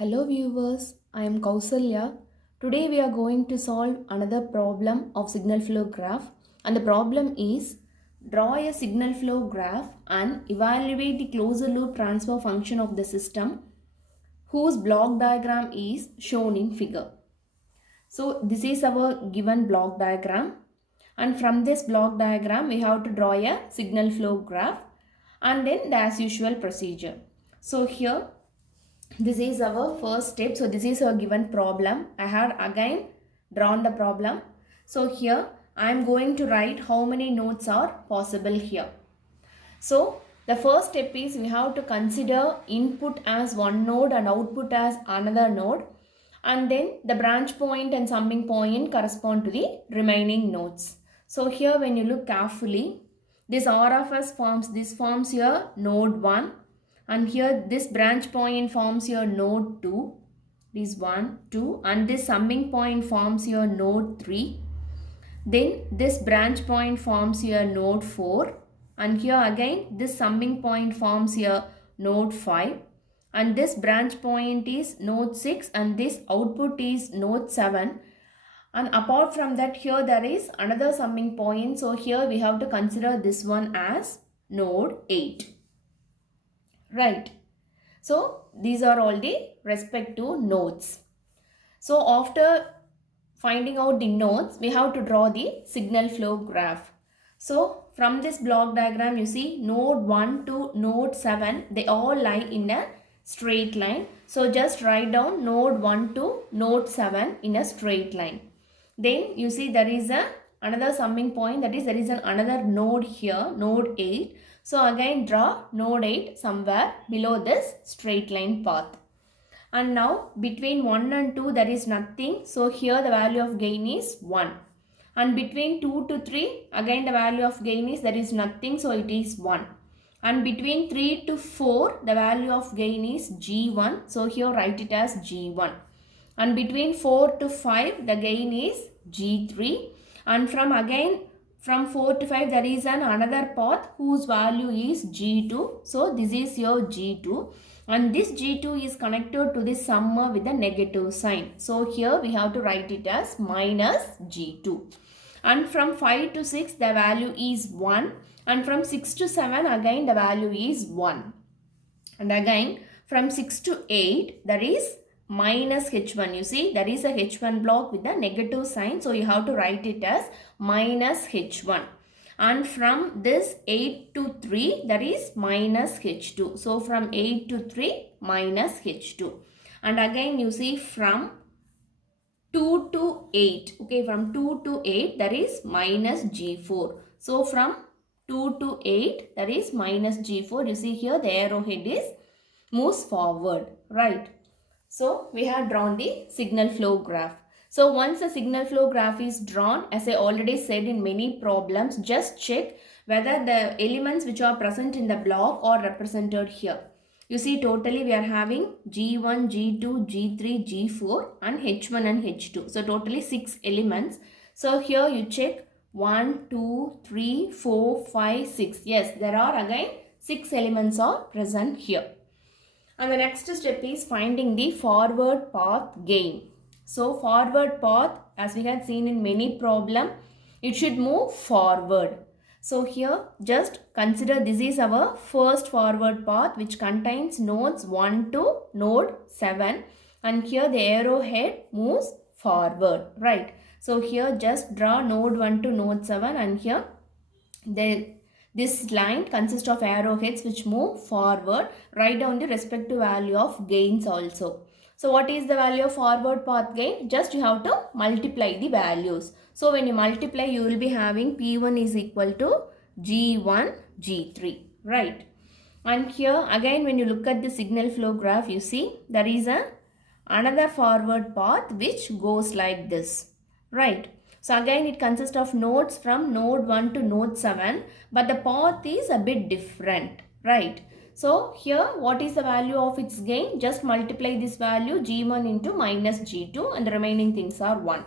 Hello viewers, I am Kausalya. Today we are going to solve another problem of signal flow graph, and the problem is draw a signal flow graph and evaluate the closed loop transfer function of the system whose block diagram is shown in figure. So this is our given block diagram, and from this block diagram we have to draw a signal flow graph and then the as usual procedure. So here this is our first step. So this is our given problem. I have again drawn the problem. So here I am going to write how many nodes are possible here. So the first step is we have to consider input as one node and output as another node, and then the branch point and summing point correspond to the remaining nodes. So here when you look carefully, this R of S forms here node 1, and here this branch point forms your node 2, this 1 2, and this summing point forms your node 3. Then this branch point forms your node 4, and here again this summing point forms your node 5, and this branch point is node 6, and this output is node 7. And apart from that, here there is another summing point, so here we have to consider this one as node 8, right? So these are all the respective nodes. So after finding out the nodes, we have to draw the signal flow graph. So from this block diagram, you see node 1 to node 7, they all lie in a straight line. So just write down node 1 to node 7 in a straight line. Then you see there is another summing point, that is there is another node here, node 8. So again draw node 8 somewhere below this straight line path. And now between 1 and 2 there is nothing. So here the value of gain is 1. And between 2 to 3 again the value of gain is there is nothing. So it is 1. And between 3 to 4 the value of gain is G1. So here write it as G1. And between 4 to 5 the gain is G3. And from 4 to 5 there is another path whose value is G2. So this is your G2. And this G2 is connected to this summer with a negative sign. So here we have to write it as minus G2. And from 5 to 6 the value is 1. And from 6 to 7 again the value is 1. And again from 6 to 8 there is minus H1. You see there is a H1 block with a negative sign. So you have to write it as minus H1. And from this 8 to 3 there is minus H2. So from 8 to 3 minus H2. And again you see from 2 to 8. Okay, from 2 to 8 there is minus G4. So from 2 to 8 there is minus G4. You see here the arrowhead is moves forward, right? So we have drawn the signal flow graph. So once the signal flow graph is drawn, as I already said in many problems, just check whether the elements which are present in the block are represented here. You see totally we are having G1, G2, G3, G4 and H1 and H2. So totally 6 elements. So here you check 1, 2, 3, 4, 5, 6. Yes, there are again 6 elements are present here. And the next step is finding the forward path gain. So forward path, as we had seen in many problems, it should move forward. So here just consider this is our first forward path which contains nodes 1 to node 7, and here the arrowhead moves forward, right? So here just draw node 1 to node 7, and here this line consists of arrowheads which move forward. Write down the respective value of gains also. So what is the value of forward path gain? Just you have to multiply the values. So when you multiply you will be having P1 is equal to G1, G3, right? And here again when you look at the signal flow graph, you see there is another forward path which goes like this, right? So again it consists of nodes from node 1 to node 7, but the path is a bit different, right? So here what is the value of its gain? Just multiply this value G1 into minus G2 and the remaining things are 1.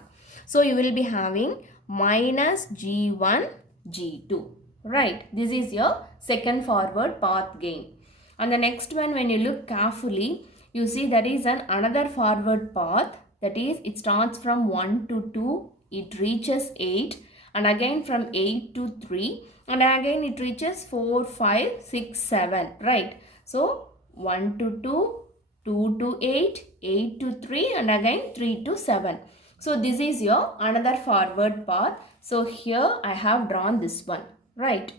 So you will be having minus G1, G2, right? This is your second forward path gain. And the next one, when you look carefully, you see there is another forward path, that is it starts from 1 to 2, it reaches 8, and again from 8 to 3, and again it reaches 4, 5, 6, 7, right? So 1 to 2, 2 to 8, 8 to 3, and again 3 to 7. So this is your another forward path. So here I have drawn this one, right?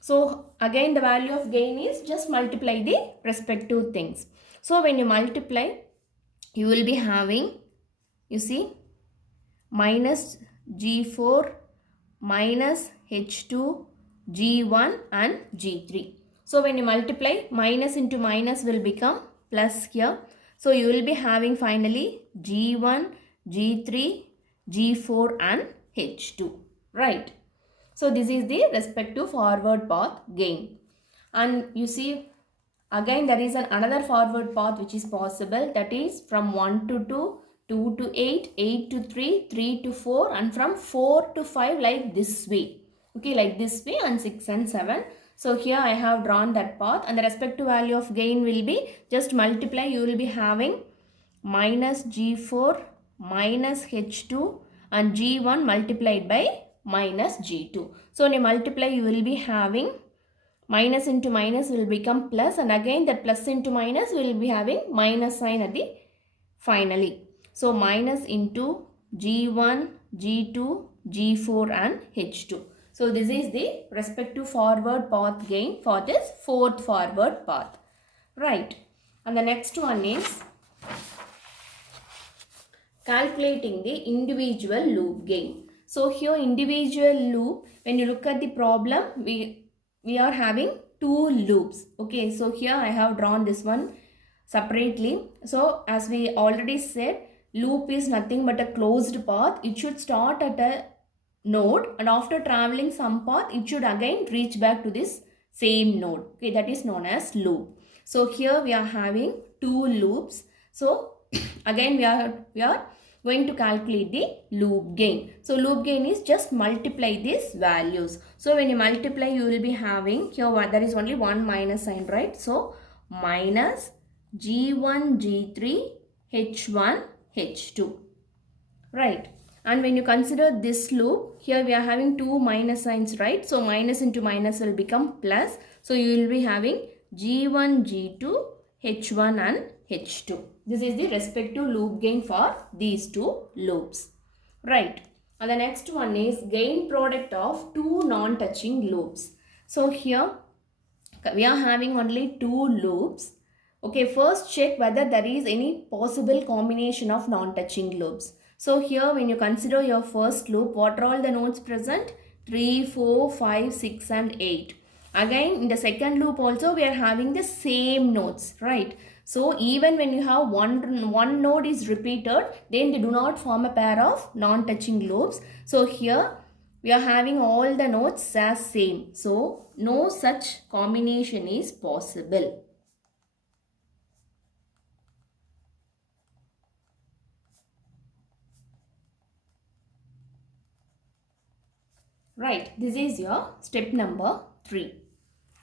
So again the value of gain is just multiply the respective things. So when you multiply, you will be having, you see, minus G4 minus H2, G1 and G3. So when you multiply, minus into minus will become plus here. So you will be having finally G1, G3, G4 and H2, right? So this is the respective forward path gain. And you see, again there is another forward path which is possible, that is from 1 to 2, 2 to 8, 8 to 3, 3 to 4, and from 4 to 5, like this way. Okay, like this way, and 6 and 7. So here I have drawn that path, and the respective value of gain will be just multiply. You will be having minus G4 minus H2 and G1 multiplied by minus G2. So when you multiply, you will be having minus into minus will become plus, and again that plus into minus will be having minus sign at the finally. So minus into G1, G2, G4 and H2. So this is the respective forward path gain for this fourth forward path, right? And the next one is calculating the individual loop gain. So here individual loop, when you look at the problem, we are having two loops. Okay, so here I have drawn this one separately. So as we already said, loop is nothing but a closed path. It should start at a node, and after traveling some path, it should again reach back to this same node. Okay, that is known as loop. So here we are having two loops. So again we are going to calculate the loop gain. So loop gain is just multiply these values. So when you multiply, you will be having here there is only one minus sign, right? So minus G1, G3, H1, H2, right? And when you consider this loop, here we are having two minus signs, right? So minus into minus will become plus. So you will be having G1, G2, H1 and H2. This is the respective loop gain for these two loops, right? And the next one is gain product of two non-touching loops. So here we are having only two loops. Okay, first check whether there is any possible combination of non-touching loops. So here when you consider your first loop, what are all the nodes present? 3, 4, 5, 6 and 8. Again in the second loop also we are having the same nodes, right? So even when you have one node is repeated, then they do not form a pair of non-touching loops. So here we are having all the nodes as same. So no such combination is possible. Right, this is your step number 3.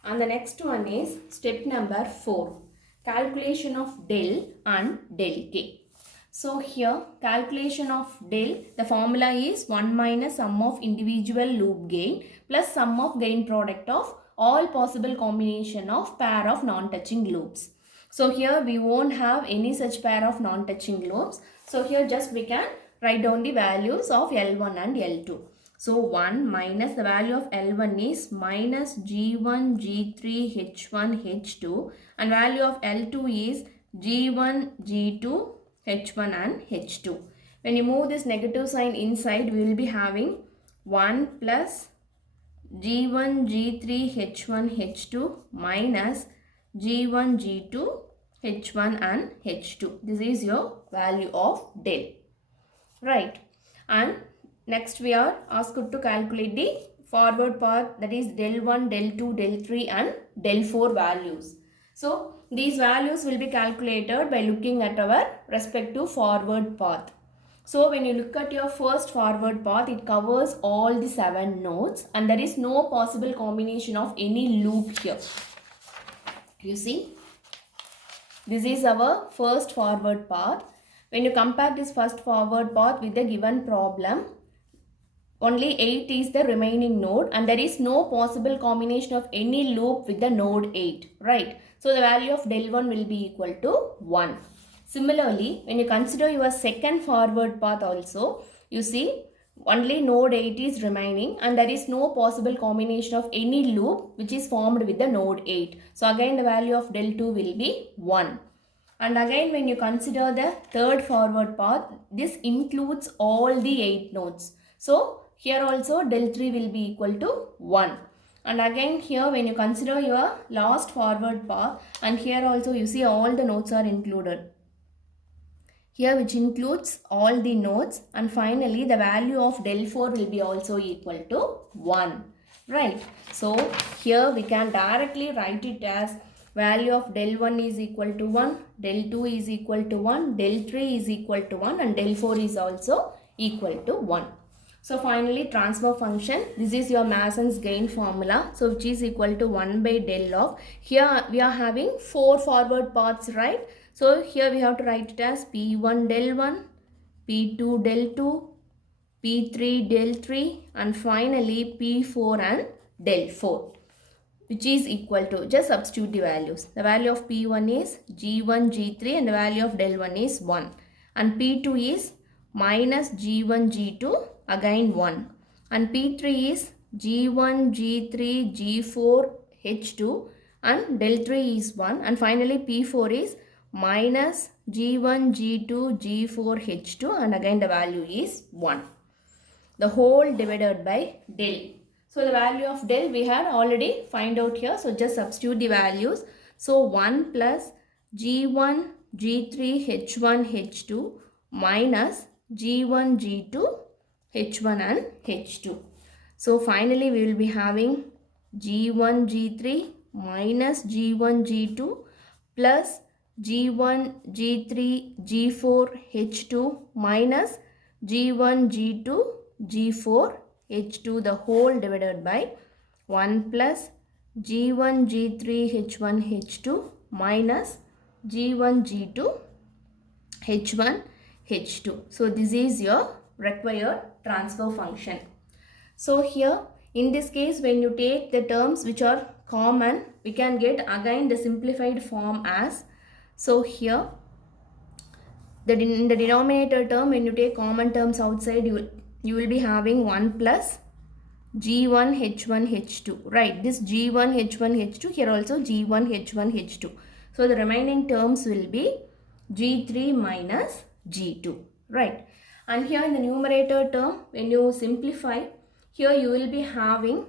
And the next one is step number 4. Calculation of del and del k. So here calculation of del, the formula is 1 minus sum of individual loop gain plus sum of gain product of all possible combination of pair of non-touching loops. So here we won't have any such pair of non-touching loops. So here just we can write down the values of L1 and L2. So 1 minus the value of L1 is minus G1, G3, H1, H2, and value of L2 is G1, G2, H1 and H2. When you move this negative sign inside, we will be having 1 plus G1, G3, H1, H2 minus G1, G2, H1 and H2. This is your value of del, right? And next we are asked to calculate the forward path, that is del 1, del 2, del 3 and del 4 values. So these values will be calculated by looking at our respective forward path. So when you look at your first forward path, it covers all the 7 nodes and there is no possible combination of any loop here. You see? this is our first forward path. When you compare this first forward path with the given problem, only 8 is the remaining node and there is no possible combination of any loop with the node 8, right? So the value of del 1 will be equal to 1. Similarly, when you consider your second forward path also, you see only node 8 is remaining and there is no possible combination of any loop which is formed with the node 8. So again the value of del 2 will be 1. And again when you consider the third forward path, this includes all the 8 nodes. So here also del 3 will be equal to 1. And again here when you consider your last forward path, and here also you see all the nodes are included. Here which includes all the nodes, and finally the value of del 4 will be also equal to 1. Right. So here we can directly write it as value of del 1 is equal to 1, del 2 is equal to 1, del 3 is equal to 1 and del 4 is also equal to 1. So finally transfer function, this is your Mason's gain formula, so which is equal to 1 by del of, here we are having 4 forward paths, right? So here we have to write it as P1 del 1, P2 del 2, P3 del 3 and finally P4 and del 4, which is equal to, just substitute the values. The value of P1 is G1 G3 and the value of del 1 is 1 and P2 is minus G1 G2 again 1 and P3 is G1 G3 G4 H2 and del 3 is 1 and finally P4 is minus G1 G2 G4 H2 and again the value is 1. The whole divided by del. So the value of del we had already find out here. So just substitute the values. So 1 plus G1 G3 H1 H2 minus G1 G2 H1 and H2. So finally we will be having G1 G3 minus G1 G2 plus G1 G3 G4 H2 minus G1 G2 G4 H2 the whole divided by 1 plus G1 G3 H1 H2 minus G1 G2 H1 H2. So this is your required transfer function. So here in this case when you take the terms which are common, we can get again the simplified form as, so here in the denominator term when you take common terms outside, you will be having 1 plus G1 H1 H2, right? This G1 H1 H2, here also G1 H1 H2. So the remaining terms will be G3 minus G2, right? And here in the numerator term, when you simplify, here you will be having,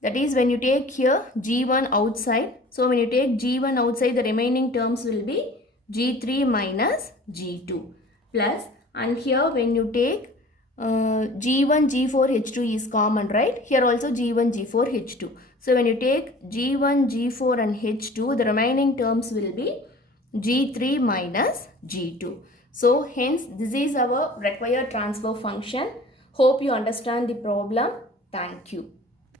that is when you take here G1 outside. So when you take G1 outside, the remaining terms will be G3 minus G2 plus, and here when you take G1 G4 H2 is common, right? Here also G1 G4 H2. So when you take G1 G4 and H2, the remaining terms will be G3 minus G2. So hence this is our required transfer function. Hope you understand the problem. Thank you.